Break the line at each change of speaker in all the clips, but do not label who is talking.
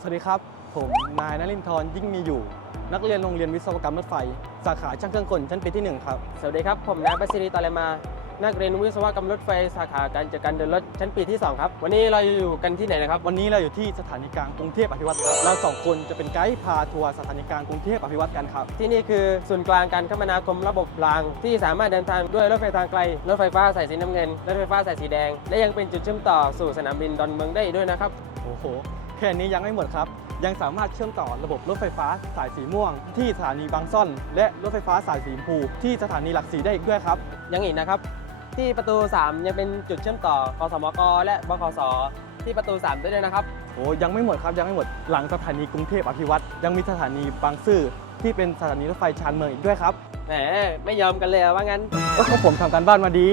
สวัสดีครับ ผมนายนลินทร์ยิ่งมีอยู่ นักเรียนโรงเรียนวิศวกรรมรถไฟ สาขาช่างเครื่องกลชั้นปีที่หนึ่งครับ
สวัสดีครับ ผมนายประสิริตอเลมา นักเรียนวิศวกรรมรถไฟ สาขาการจัดการเดินรถชั้นปีที่ 2 ครับ วันนี้เราอยู่กันที่ไหนนะครับ
วันนี้เราอยู่ที่สถานีกลางกรุงเทพอภิวัตรครับเราสองคนจะเป็นไกด์พาทัวร์สถานีกลางกรุงเทพอภิวัตรกันครับ
ที่นี่คือศูนย์กลางการคมนาคมระบบราง ที่สามารถเดินทางด้วยรถไฟทางไกล รถไฟฟ้าสายสีน้ำเงิน รถไฟฟ้าสายสีแดง และยังเป็นจุดเชื่อมต่อสู่สนามบินดอนเมืองได้อีกด้วยนะครับ
โอ้โห แค่นี้ยังไม่หมดครับ ยังสามารถเชื่อมต่อระบบรถไฟฟ้าสายสีม่วง ที่สถานีบางซ่อน และรถไฟฟ้าสายสีชมพูที่สถานีหลักสีได้อีกด้วยครับ
ยังอีกนะครับ ที่ประตู 3 ยังเป็นจุดเชื่อมต่อกสมกและบขสที่ประตู3ได้ด้วยนะครับ
โอ้ยังไม่หมดครับยังไม่หมดหลังสถานีกรุงเทพอภิวัตรยังมีสถานีบางซื่อที่เป็นสถานีรถไฟชานเมืองอีกด้วยครับ
แหมไม่ยอมกันเลยอะว่างั้น
ก็เพราะผมทำการบ้านมาดี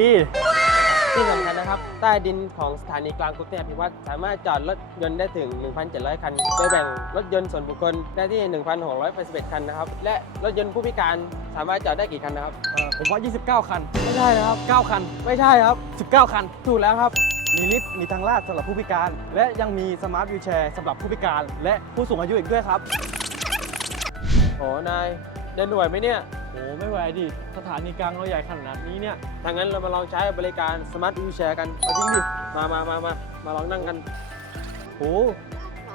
ที่สำคัญนะครับ ใต้ดินของสถานีกลางกรุงเทพอภิวัตรสามารถจอดรถยนต์ได้ถึง 1,700 คัน โดยแบ่งรถยนต์ส่วนบุคคลได้ที่ 1,681 คันนะครับ และรถยนต์ผู้พิการสามารถจอดได้กี่คันนะครับ
เอ่อผมว่า 29 คัน
ไม่ใช่นะครับ
9 คัน
ไม่ใช่ครับ
19 คัน
ถูกแล้วครับ
มีลิฟต์ มีทางลาดสำหรับผู้พิการ และยังมีสมาร์ทวิวแชร์สำหรับผู้พิการ และผู้สูงอายุอีกด้วยครับ
โอ้นายเดินหน่วยไหมเนี่ย
โอ้ไม่ไหวดิสถานีกลางเราใหญ่ขนาดนี้เนี่ย
ถ้างั้นเรามาลองใช้บริการสมาร์ทวิวแชร์กัน
เอาจริงดิ
มามามามามาลองนั่งกัน
โอ้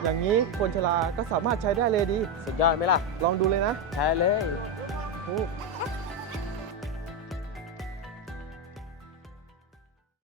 อย่างนี้คนชราก็สามารถใช้ได้เลยดี
สุดยอดไหมล่ะ
ลองดูเลยนะ
ใช้เลย
โอ้